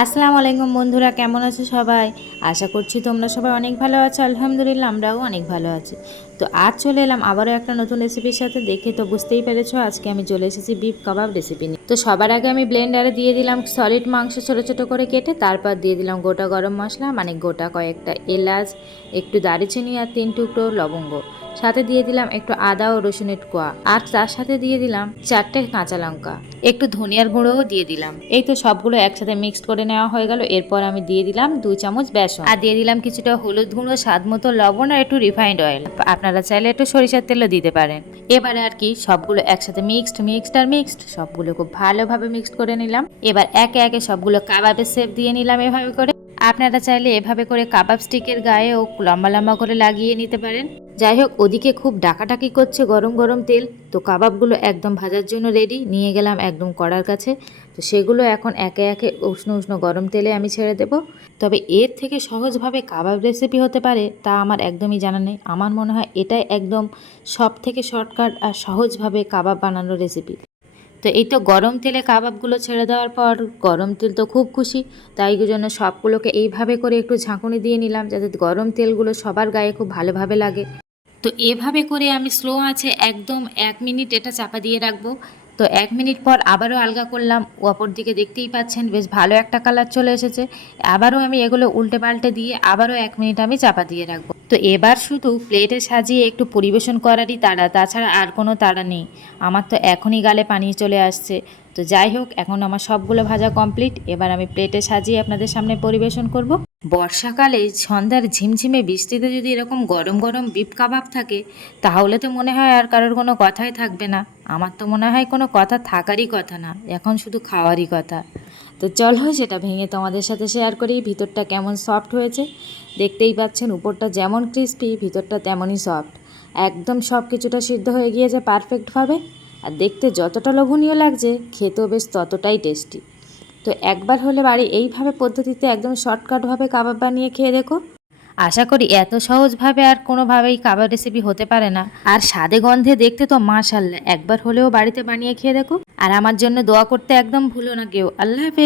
আসসালামু আলাইকুম বন্ধুরা, কেমন আছো সবাই? আশা করছি তোমরা সবাই অনেক ভালো আছো। আলহামদুলিল্লাহ আমরাও অনেক ভালো আছি। তো আজ চলে এলাম আবারও একটা নতুন রেসিপির সাথে। দেখে তো বুঝতেই পেরেছো আজকে আমি চলে এসেছি বিফ কাবাব রেসিপি নিয়ে। তো সবার আগে আমি ব্লেন্ডারে দিয়ে দিলাম সলিড মাংস ছোটো ছোটো করে কেটে, তারপর দিয়ে দিলাম গোটা গরম মশলা, মানে গোটা কয়েকটা এলাচ, একটু দারুচিনি আর 3 টুকরো লবঙ্গ। সাথে দিয়ে দিলাম একটু আদা ও রসুনের কোয়া, আর তার সাথে দিয়ে দিলাম 4টে কাঁচা লঙ্কা, একটু ধনিয়ার গুঁড়োও দিয়ে দিলাম। এই তো সবগুলো একসাথে মিক্সড করে নেওয়া হয়ে গেল। এরপর আমি দিয়ে দিলাম 2 চামচ বেসন, আর দিয়ে দিলাম কিছুটা হলুদ গুঁড়ো, স্বাদ মতো লবণ, আর একটু রিফাইন্ড অয়েল। আপনারা চাইলে একটু সরিষার তেলও দিতে পারেন। এবারে আর কি সবগুলো একসাথে মিক্সড সবগুলো খুব ভালোভাবে মিক্সড করে নিলাম। এবার একে একে সবগুলো কাবাবের শেপ দিয়ে নিলাম এভাবে করে। আপনারা চাইলে এভাবে করে কাবাব স্টিকের গায়েও লম্বা লম্বা করে লাগিয়ে নিতে পারেন। যাই হোক, ওদিকে খুব ডাকাডাকি করছে গরম গরম তেল। তো কাবাবগুলো একদম ভাজার জন্য রেডি, নিয়ে গেলাম একদম কড়ার কাছে। তো সেগুলো এখন একে একে উষ্ণ উষ্ণ গরম তেলে আমি ছেড়ে দেব। তবে এর থেকে সহজভাবে কাবাব রেসিপি হতে পারে তা আমার একদমই জানা নেই। আমার মনে হয় এটাই একদম সব থেকে শর্টকাট আর সহজভাবে কাবাব বানানোর রেসিপি। তো এই তো গরম তেলে কাবাবগুলো ছেড়ে দেওয়ার পর গরম তেল তো খুব খুশি, তাই জন্য সবগুলোকে এইভাবে করে একটু ঝাঁকুনি দিয়ে নিলাম যাতে গরম তেলগুলো সবার গায়ে খুব ভালোভাবে লাগে। তো এভাবে করে আমি স্লো আছে একদম 1 মিনিট এটা চাপা দিয়ে রাখবো। তো 1 মিনিট পর আবারও আলগা করলাম। অপর দিকে দেখতেই পাচ্ছেন বেশ ভালো একটা কালার চলে এসেছে। আবারও আমি এগুলো উল্টে পাল্টে দিয়ে আবারও 1 মিনিট আমি চাপা দিয়ে রাখবো। তো এবার শুধু প্লেটে সাজিয়ে একটু পরিবেশন করারই তাড়া, তাছাড়া আর কোনো তাড়া নেই। আমার তো এখনই গালে পানি চলে আসছে। তো যাই হোক, এখন আমার সবগুলো ভাজা কমপ্লিট। এবার আমি প্লেটে সাজিয়ে আপনাদের সামনে পরিবেশন করব। বর্ষাকালে সন্ধ্যার ঝিমঝিমে বৃষ্টিতে যদি এরকম গরম গরম বিফ কাবাব থাকে, তাহলে তো মনে হয় আর কারোর কোনো কথাই থাকবে না। আমার তো মনে হয় কোনো কথা থাকারই কথা না, এখন শুধু খাওয়ারই কথা। তো চলো সেটা ভেঙে তোমাদের সাথে শেয়ার করি ভিতরটা কেমন সফট হয়েছে। দেখতেই পাচ্ছেন উপরটা যেমন ক্রিস্পি, ভিতরটা তেমনই সফট। একদম সব কিছুটা সিদ্ধ হয়ে গিয়েছে পারফেক্টভাবে। আর দেখতে যতটা লোভনীয় লাগছে, খেতেও বেশ ততটাই টেস্টি। তো একবার হলে বাড়ি এইভাবে পদ্ধতিতে একদম শর্টকাটভাবে কাবাব বানিয়ে খেয়ে দেখো। আশা করি এত সহজভাবে আর কোনোভাবেই কাবাব রেসিপি হতে পারে না। আর স্বাদে গন্ধে দেখতে তো মাশাআল্লাহ, একবার হলেও বাড়িতে বানিয়ে খেয়ে দেখো। আর আমার জন্য দোয়া করতে একদম ভুলো না কেউ। আল্লাহ হাফেজ।